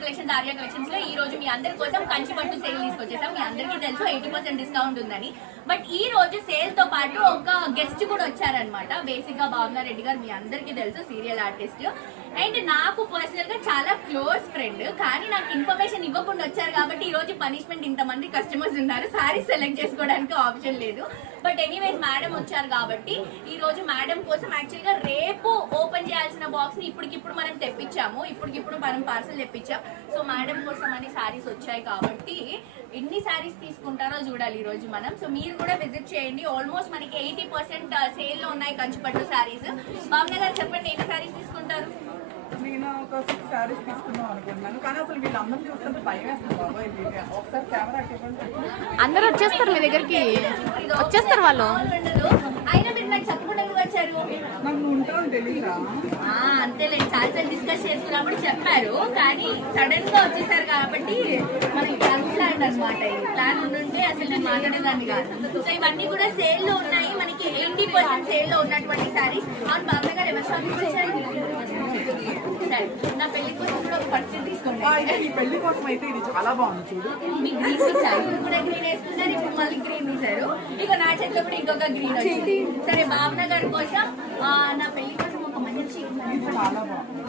Collections Arya collections లో ఈ రోజు మీ అందరి కోసం కంచి పట్టు సేల్ తీసుకొచ్చేసాం. మీ అందరికీ తెలుసు 80% డిస్కౌంట్ ఉందని. బట్ ఈ రోజు సేల్ తో పాటు ఒక గెస్ట్ కూడా వచ్చారనమాట. బేసిక్ గా భావనా రెడ్డి గారు మీ అందరికీ తెలుసు, సీరియల్ ఆర్టిస్ట్ అండ్ నాకు పర్సనల్ గా చాలా క్లోజ్ ఫ్రెండ్. కానీ నాకు ఇన్ఫర్మేషన్ ఇవ్వకుండా వచ్చారు కాబట్టి ఈ రోజు పనిష్మెంట్. ఇంతమంది కస్టమర్స్ ఉన్నారు, సారీస్ సెలెక్ట్ చేసుకోవడానికి ఆప్షన్ లేదు. బట్ ఎనీవేస్ మేడం వచ్చారు కాబట్టి ఈ రోజు మేడం కోసం యాక్చువల్ గా రేపు ఓపెన్ చేయాల్సిన బాక్స్ ని ఇప్పటికిప్పుడు మనం తెప్పించాము. ఇప్పటికిప్పుడు మనం పార్సల్ తెప్పించాం. సో మేడం కోసం అని సారీస్ వచ్చాయి కాబట్టి ఎన్ని సారీస్ తీసుకుంటారో చూడాలి ఈ రోజు మనం. సో మీరు కూడా విజిట్ చేయండి. ఆల్మోస్ట్ మనకి 80% సేల్ లో ఉన్నాయి కంచిపట్టు సారీస్. భావన గారు చెప్పండి, ఎన్ని సారీస్ తీసుకుంటారు? నేను ఒక 6 సారీస్ తీసుకుందాం అనుకుంటున్నాను. కానీ అసలు వీళ్ళందరూ చూస్తుంటే భయం వేస్తుంది బాబా. ఒకసారి కెమెరా అందరూ వచ్చేస్తారు మీ దగ్గరికి, వచ్చేస్తారు వాళ్ళు. అయినా మీరు నాకు చెప్పకుండా వచ్చారు. నాకు ఉంటాను తెలియదా? అంతేలే, చాలా డిస్కస్ చేసుకున్నప్పుడు చెప్పారు. కానీ సడన్ గా వచ్చేసారు కాబట్టి మనకి ప్లాన్ అనమాట. ప్లాన్ ఉంటే అసలు నేను మాట్లాడేదాన్ని కాదు. సో ఇవన్నీ కూడా సేల్ లో ఉన్నాయి. మనకి 80% సేల్ లో ఉన్నటువంటి సారీస్. అవును బాబా గారు, ఎవరు షాపింగ్ చేశారు? సరే, నా పెళ్లి కోసం కూడా ఒక పర్చేజ్ తీసుకోండి. ఈ పెళ్లి కోసం అయితే ఇది చాలా బాగుంది చూడు. మీ గ్రీన్ తీసారు, ఇప్పుడు కూడా గ్రీన్ వేసుకున్నారు. ఇప్పుడు మళ్ళీ గ్రీన్ తీసారు. ఇక నా చేతిలో కూడా ఇంకొక గ్రీన్ వచ్చింది. సరే, భావన గారి కోసం నా పెళ్లి కోసం ఒక మంచి చాలా బాగుంది.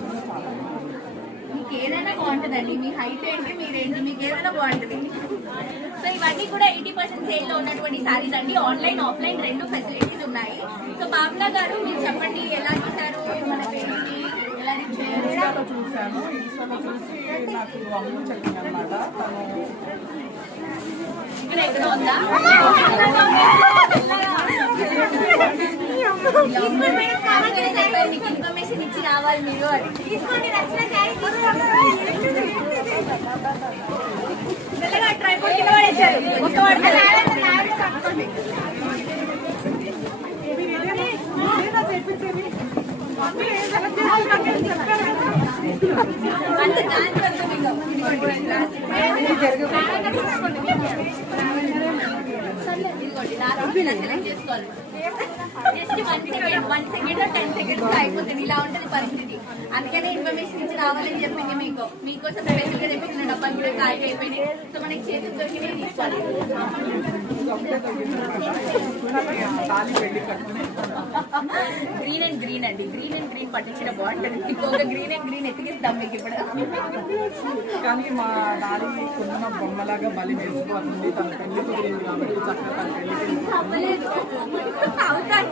మీకు ఏదైనా బాగుంటుందండి. మీ హైట్ ఏంటి, మీరేంటి, మీకు ఏదైనా బాగుంటుంది. సో ఇవన్నీ కూడా 80% సేల్ లో ఉన్నటువంటి సారీస్ అండి. ఆన్లైన్ ఆఫ్లైన్ రెండు ఫెసిలిటీస్ ఉన్నాయి. సో భావన గారు మీరు చెప్పండి, ఎలా చూసారు మన పెళ్లికి, ఎలా ఇన్స్టాలో చూసాను. ఇన్స్టాలో చూసి నాకు అమ్మ చెప్పింది అనమాట. తను ఇక్కడ ఎక్కడ ఉందా? మీకు ఇన్ఫర్మేషన్ ఇచ్చి రావాలి మీరు. తీసుకోండి, నచ్చిన శారీ ట్రైపోర్ట్ కింద పడేశారు. ఒక్క అంత సెలెక్ట్ చేసుకోవాలి. జస్ట్ 1 సెకండ్ 10 సెకండ్స్ అయిపోతుంది. ఇలా ఉంటుంది పరిస్థితి. అందుకనే ఇన్ఫర్మేషన్ ఇచ్చి రావాలని చెప్పింది మీకు. మీకోసం స్పెషల్ గా తెప్పించిన డబ్బాలు కూడా ఖాళీ అయిపోయినాయి. సో మనకి చేతులు దొరికినవి తీసుకోవాలి. గ్రీన్ అండ్ గ్రీన్ అండి. గ్రీన్ అండ్ గ్రీన్ పట్టించిన బాగుంటుంది. ఇంకొక గ్రీన్ అండ్ గ్రీన్ ఎత్తికిస్తాం మీకు ఇప్పుడు. కానీ మా నాని కొన్న బొమ్మలాగా బలి వేసిపోతుంది. తన పెళ్లి కుదిరింది కాబట్టి చక్కగా తన పెళ్లికి అవ్వలేదు. అవుతాను.